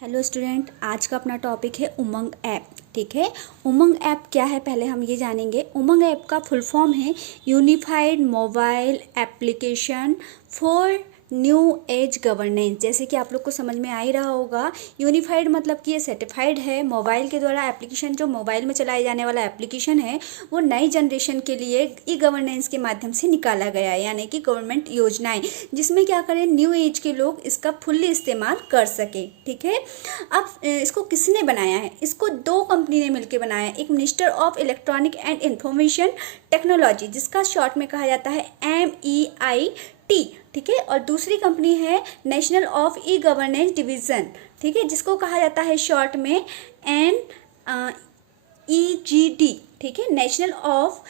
Hello student, आज का अपना टॉपिक है उमंग ऐप। ठीक है, उमंग ऐप क्या है पहले हम ये जानेंगे। उमंग ऐप का फुल फॉर्म है unified mobile application for new age governance. जैसे कि आप लोग को समझ में आ ही रहा होगा, यूनिफाइड मतलब कि ये सर्टिफाइड है। मोबाइल के द्वारा एप्लीकेशन, जो मोबाइल में चलाए जाने वाला एप्लीकेशन है, वो नई जनरेशन के लिए ई गवर्नेंस के माध्यम से निकाला गया है, यानी कि गवर्नमेंट योजनाएं, जिसमें क्या करें, न्यू एज के लोग इसका फुल्ली इस्तेमाल कर सके। ठीक है, अब इसको किसने बनाया है? इसको दो कंपनी ने मिलकर बनाया है। एक minister of electronic and information technology, जिसका शॉर्ट में कहा जाता है MEIT। ठीक है, और दूसरी कंपनी है national of e governance division. ठीक है, जिसको कहा जाता है शॉर्ट में NEGD। ठीक है, national of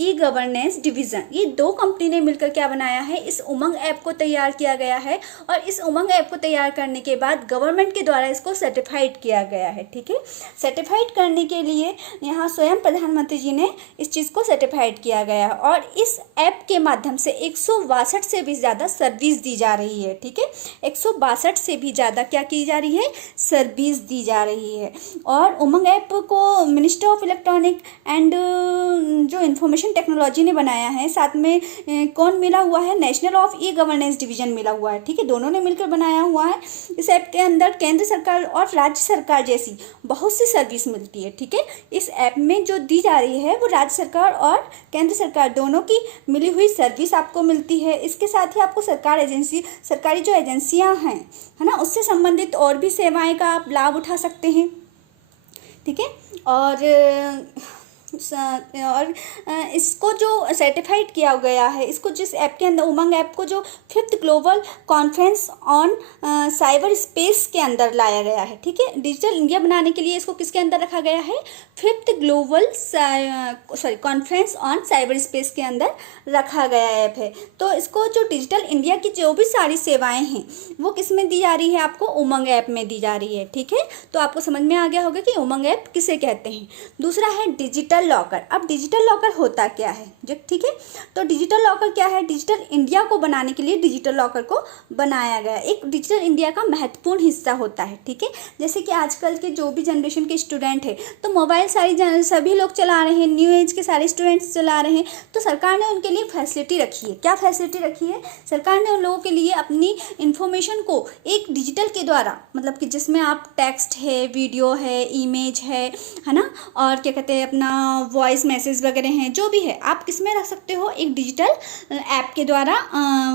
e governance division. ये दो कंपनी ने मिलकर क्या बनाया है, इस उमंग ऐप को तैयार किया गया है। और इस उमंग ऐप को तैयार करने के बाद गवर्नमेंट के द्वारा इसको सर्टिफाइड किया गया है। ठीक है, सर्टिफाइड करने के लिए यहाँ स्वयं प्रधानमंत्री जी ने इस चीज़ को सर्टिफाइड किया गया है। और इस ऐप के माध्यम से 162 से भी ज़्यादा सर्विस दी जा रही है। ठीक है, 162 से भी ज़्यादा क्या की जा रही है, सर्विस दी जा रही है। और उमंग ऐप को मिनिस्टर ऑफ इलेक्ट्रॉनिक एंड जो इंफॉर्मेशन टेक्नोलॉजी ने बनाया है, साथ में कौन मिला हुआ है, national of e governance division मिला हुआ है। ठीक है, दोनों ने मिलकर बनाया हुआ है। इस ऐप के अंदर केंद्र सरकार और राज्य सरकार जैसी बहुत सी सर्विस मिलती है। ठीक है, इस ऐप में जो दी जा रही है वो राज्य सरकार और केंद्र सरकार दोनों की मिली हुई सर्विस आपको मिलती है। इसके साथ ही आपको सरकारी जो एजेंसियाँ हैं, है ना, उससे संबंधित और भी सेवाएं का आप लाभ उठा सकते हैं। ठीक है, और इसको जो सर्टिफाइड किया गया है, इसको जिस ऐप के अंदर, उमंग ऐप को जो 5th global conference on cyber space के अंदर लाया गया है। ठीक है, डिजिटल इंडिया बनाने के लिए इसको किसके अंदर रखा गया है, 5th global conference on cyber space के अंदर रखा गया ऐप है। तो इसको जो डिजिटल इंडिया की जो भी सारी सेवाएं हैं वो किस में दी जा रही है, आपको उमंग ऐप में दी जा रही है। ठीक है, तो आपको समझ में आ गया होगा कि उमंग ऐप किसे कहते हैं। दूसरा है डिजिटल लॉकर। अब डिजिटल लॉकर होता क्या है, जो ठीक है, तो डिजिटल लॉकर क्या है, डिजिटल इंडिया को बनाने के लिए डिजिटल लॉकर को बनाया गया, एक डिजिटल इंडिया का महत्वपूर्ण हिस्सा होता है। ठीक है, जैसे कि आजकल के जो भी जनरेशन के स्टूडेंट है, तो मोबाइल सभी लोग चला रहे हैं, न्यू एज के सारे स्टूडेंट्स चला रहे हैं। तो सरकार ने उनके लिए फैसिलिटी रखी है। क्या फैसिलिटी रखी है, सरकार ने उन लोगों के लिए अपनी इंफॉर्मेशन को एक डिजिटल के द्वारा, मतलब कि जिसमें आप टेक्स्ट है, वीडियो है, इमेज है ना, और क्या कहते हैं अपना वॉइस मैसेज वगैरह हैं, जो भी है आप किस में रख सकते हो, एक डिजिटल ऐप के द्वारा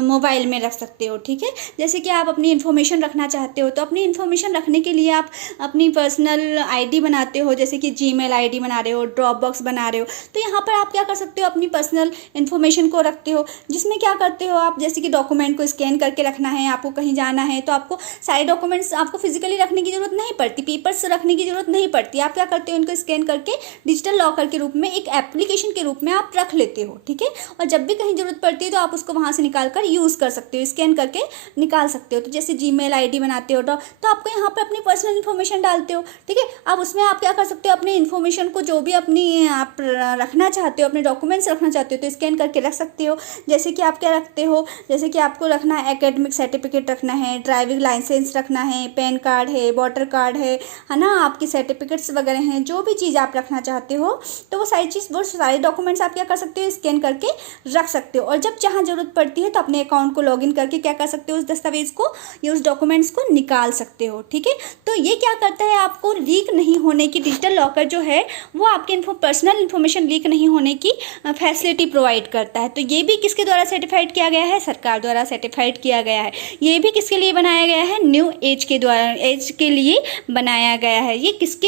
मोबाइल में रख सकते हो। ठीक है, जैसे कि आप अपनी इन्फॉर्मेशन रखना चाहते हो, तो अपनी इन्फॉर्मेशन रखने के लिए आप अपनी पर्सनल आईडी बनाते हो, जैसे कि जीमेल आईडी बना रहे हो, ड्रॉप बॉक्स बना रहे हो। तो यहाँ पर आप क्या कर सकते हो, अपनी पर्सनल इन्फॉर्मेशन को रखते हो, जिसमें क्या करते हो आप, जैसे कि डॉक्यूमेंट को स्कैन करके रखना है, आपको कहीं जाना है तो आपको सारे डॉक्यूमेंट्स आपको फिजिकली रखने की जरूरत नहीं पड़ती, पेपर्स रखने की जरूरत नहीं पड़ती। आप क्या करते हो, इनको स्कैन करके डिजिटल लॉकर के रूप में, एक एप्लीकेशन के रूप में आप रख लेते हो। ठीक है, और जब भी कहीं जरूरत पड़ती है तो आप उसको वहां से निकाल कर यूज़ कर सकते हो, स्कैन करके निकाल सकते हो। तो जैसे जीमेल आईडी बनाते हो तो आपको यहाँ पर अपनी पर्सनल इन्फॉर्मेशन डालते हो। ठीक है, अब उसमें आप क्या कर सकते हो, अपनी इन्फॉर्मेशन को जो भी अपनी आप रखना चाहते हो, अपने डॉक्यूमेंट्स रखना चाहते हो, तो स्कैन करके रख सकते हो। जैसे कि आप क्या रखते हो, जैसे कि आपको रखना है एकेडमिक सर्टिफिकेट रखना है, ड्राइविंग लाइसेंस रखना है, पैन कार्ड है, वोटर कार्ड है ना, आपकी सर्टिफिकेट्स वगैरह हैं, जो भी चीज़ आप रखना चाहते हो, तो वो सारे डॉक्यूमेंट्स आप क्या कर सकते हो, स्कैन करके रख सकते हो। और जब जहाँ जरूरत पड़ती है तो अपने अकाउंट को लॉगिन करके क्या कर सकते हो, उस दस्तावेज को या उस डॉक्यूमेंट्स को निकाल सकते हो। ठीक है, तो ये क्या करता है, आपको लीक नहीं होने की, डिजिटल लॉकर जो है वो आपकी पर्सनल इन्फॉर्मेशन लीक नहीं होने की फैसिलिटी प्रोवाइड करता है। तो ये भी किसके द्वारा सर्टिफाइड किया गया है, सरकार द्वारा सर्टिफाइड किया गया है। ये भी किसके लिए बनाया गया है, न्यू एज के द्वारा, एज के लिए बनाया गया है। ये किसके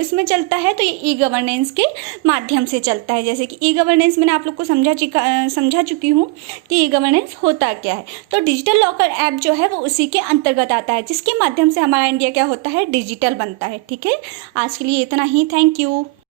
इसमें चलता है, तो ये ई गवर्नेंस के माध्यम से चलता है। जैसे कि ई गवर्नेंस मैंने आप लोग को समझा चुकी हूँ कि ई गवर्नेंस होता क्या है। तो डिजिटल लॉकर ऐप जो है वो उसी के अंतर्गत आता है, जिसके माध्यम से हमारा इंडिया क्या होता है, डिजिटल बनता है। ठीक है, आज के लिए इतना ही, थैंक यू।